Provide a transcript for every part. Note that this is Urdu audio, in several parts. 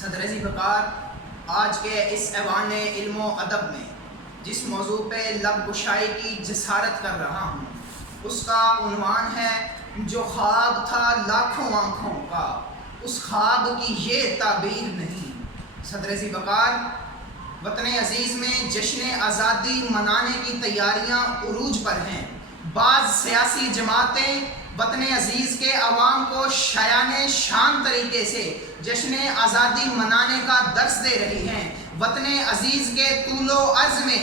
صدر ذی وقار آج کے اس ایوان علم و ادب میں جس موضوع پہ لب گشائی کی جسارت کر رہا ہوں اس کا عنوان ہے جو خواب تھا لاکھوں آنکھوں کا، اس خواب کی یہ تعبیر نہیں۔ صدر ذی وقار، وطن عزیز میں جشن آزادی منانے کی تیاریاں عروج پر ہیں۔ بعض سیاسی جماعتیں وطن عزیز کے عوام کو شایان شان طریقے سے جشن آزادی منانے کا درس دے رہی ہیں، وطن عزیز کے طول و عرض میں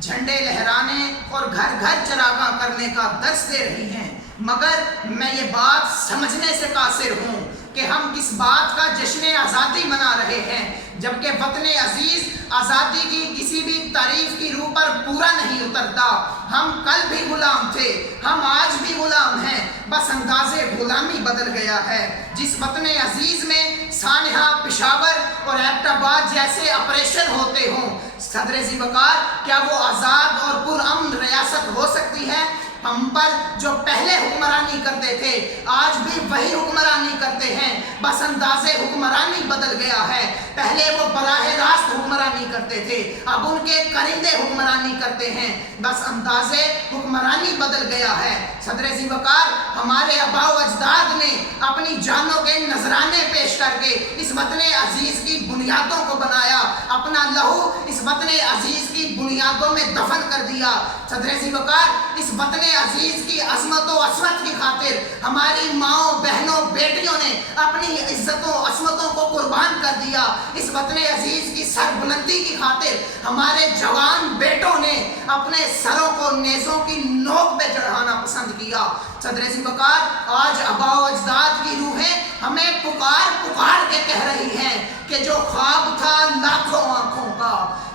جھنڈے لہرانے اور گھر گھر چراغاں کرنے کا درس دے رہی ہیں، مگر میں یہ بات سمجھنے سے قاصر ہوں کہ ہم کس بات کا جشن آزادی منا رہے ہیں، جبکہ وطن عزیز آزادی کی کسی بھی تعریف کی روح پر پورا نہیں اترتا۔ ہم کل بھی غلام تھے، ہم آج بھی غلام ہیں، بس انداز غلامی بدل گیا ہے۔ جس وطن عزیز میں سانحہ، پشاور اور ایبٹ آباد جیسے آپریشن ہوتے ہوں، صدر ذی وقار، کیا وہ آزاد اور پرامن ریاست ہو سکتی ہے؟ ہم پر جو پہلے حکمرانی کرتے تھے آج بھی وہی حکمرانی کرتے ہیں، بس انداز حکمرانی بدل گیا ہے۔ پہلے وہ براہ راست حکمرانی کرتے تھے، اب ان کے کرندے حکمرانی کرتے ہیں، بس انداز حکمرانی بدل گیا ہے۔ صدر ذی وقار، ہمارے آباء و اجداد نے اپنی جانوں کے نذرانے پیش کر کے اس وطن عزیز کی بنیادوں کو بنایا، اپنا لہو اس وطن عزیز کی بنیادوں میں دفن کر دیا۔ صدر ذی وقار، اس وطن عزیز کی عظمت و عصمت کی خاطر ہماری ماؤں، بہنوں، بیٹیوں نے اپنی عزتوں، عصمتوں کو قربان کر دیا۔ اس وطن عزیز کی سربلندی کی خاطر ہمارے جوان بیٹوں نے اپنے سروں کو نیزوں کی نوک پہ چڑھانا پسند کیا۔ صدر ذی وقار، آج آباء و اجداد کی روحیں ہمیں پکار پکار کے کہہ رہی ہیں کہ جو خواب تھا لاکھوں آنکھوں کا،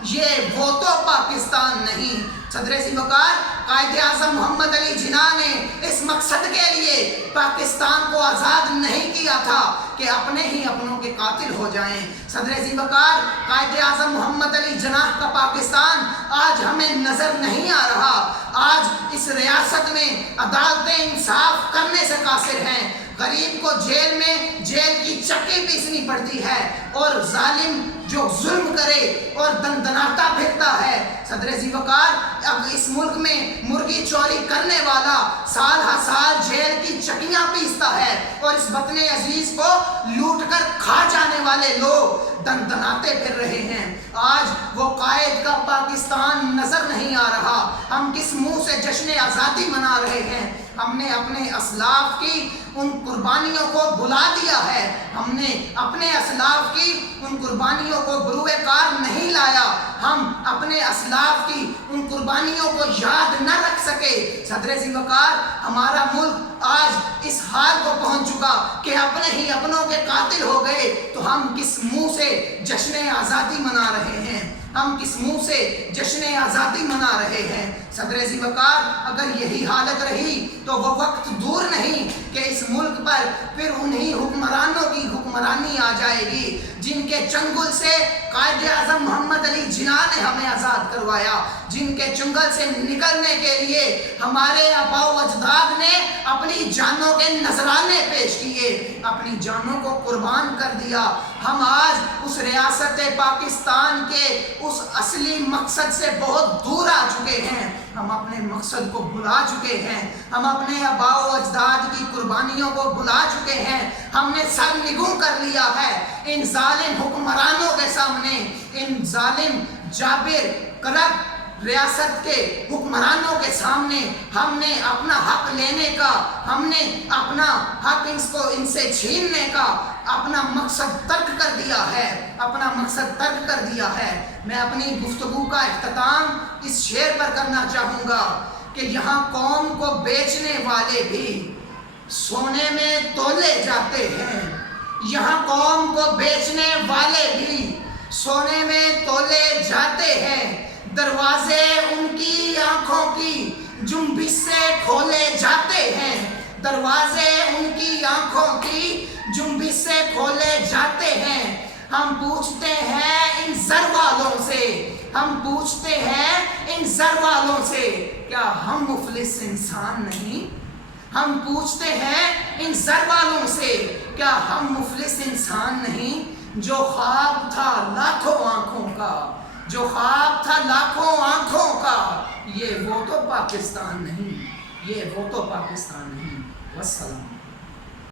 یہ وہ تو پاکستان نہیں۔ صدر ذی وقار، قائد اعظم محمد علی جناح نے اس مقصد کے لیے پاکستان کو آزاد نہیں کیا تھا کہ اپنے ہی اپنوں کے قاتل ہو جائیں۔ صدر ذی وقار، قائد اعظم محمد علی جناح کا پاکستان آج ہمیں نظر نہیں آ رہا۔ آج اس ریاست میں عدالتیں انصاف کرنے سے قاصر ہیں، غریب کو جیل میں جیل کی چکی پیسنی پڑتی ہے، اور ظالم جو ظلم کرے اور دندناتا پھرتا ہے۔ صدر ذی وقار، اب اس ملک میں مرغی چوری کرنے والا سال ہر سال جیل کی چکیاں پیستا ہے، اور اس وطن عزیز کو لوٹ کر کھا جانے والے لوگ دندناتے پھر رہے ہیں۔ آج وہ قائد کا پاکستان نظر نہیں آ رہا۔ ہم کس منہ سے جشن آزادی منا رہے ہیں؟ ہم نے اپنے اسلاف کی ان قربانیوں کو بھلا دیا ہے، ہم نے اپنے اسلاف کی ان قربانیوں کو بروئے کار نہیں لایا، ہم اپنے اسلاف کی ان قربانیوں کو یاد نہ رکھ سکے۔ صدر ذی وقار، ہمارا ملک آج اس حال کو پہنچ چکا کہ اپنے ہی اپنوں کے قاتل ہو گئے، تو ہم کس منہ سے جشن آزادی منا رہے ہیں؟ ہم کس منہ سے جشن آزادی منا رہے ہیں؟ صدر ذی وقار، اگر یہی حالت رہی تو وہ وقت دور نہیں کہ اس ملک پر پھر انہی حکمرانوں کی حکمرانی آ جائے گی جن کے چنگل سے قائد اعظم محمد علی جناح نے ہمیں آزاد کروایا، جن کے چنگل سے نکلنے کے لیے ہمارے آباء و اجداد نے اپنی جانوں کے نذرانے پیش کیے، اپنی جانوں کو قربان کر دیا۔ ہم آج اس ریاست پاکستان کے اس اصلی مقصد سے بہت دور آ چکے ہیں، ہم اپنے مقصد کو بھلا چکے ہیں، ہم اپنے آباء و اجداد کی قربانیوں کو بھلا چکے ہیں، ہم نے سر نگوں کر لیا ہے ان ظالم حکمرانوں کے سامنے، ان ظالم جابر کرپٹ ریاست کے حکمرانوں کے سامنے ہم نے اپنا حق لینے کا، ہم نے اپنا حق ان سے چھیننے کا اپنا مقصد ترک کر دیا ہے، اپنا مقصد ترک کر دیا ہے۔ میں اپنی گفتگو کا اختتام اس شعر پر کرنا چاہوں گا کہ یہاں قوم کو بیچنے والے بھی سونے میں تولے جاتے ہیں، یہاں قوم کو بیچنے والے بھی سونے میں تولے جاتے ہیں، دروازے ان کی آنکھوں کی جنبش سے کھولے جاتے ہیں، دروازے ان کی آنکھوں کی جنبش سے کھولے جاتے ہیں۔ ہم پوچھتے ہیں ان زر والوں سے، ہم پوچھتے ہیں ان زر والوں سے، کیا ہم مفلس انسان نہیں؟ ہم پوچھتے ہیں ان زر والوں سے، کیا ہم مفلس انسان نہیں؟ جو خواب تھا لاکھوں آنکھوں کا، جو خواب تھا لاکھوں آنکھوں کا، یہ وہ تو پاکستان نہیں، یہ وہ تو پاکستان نہیں۔ والسلام۔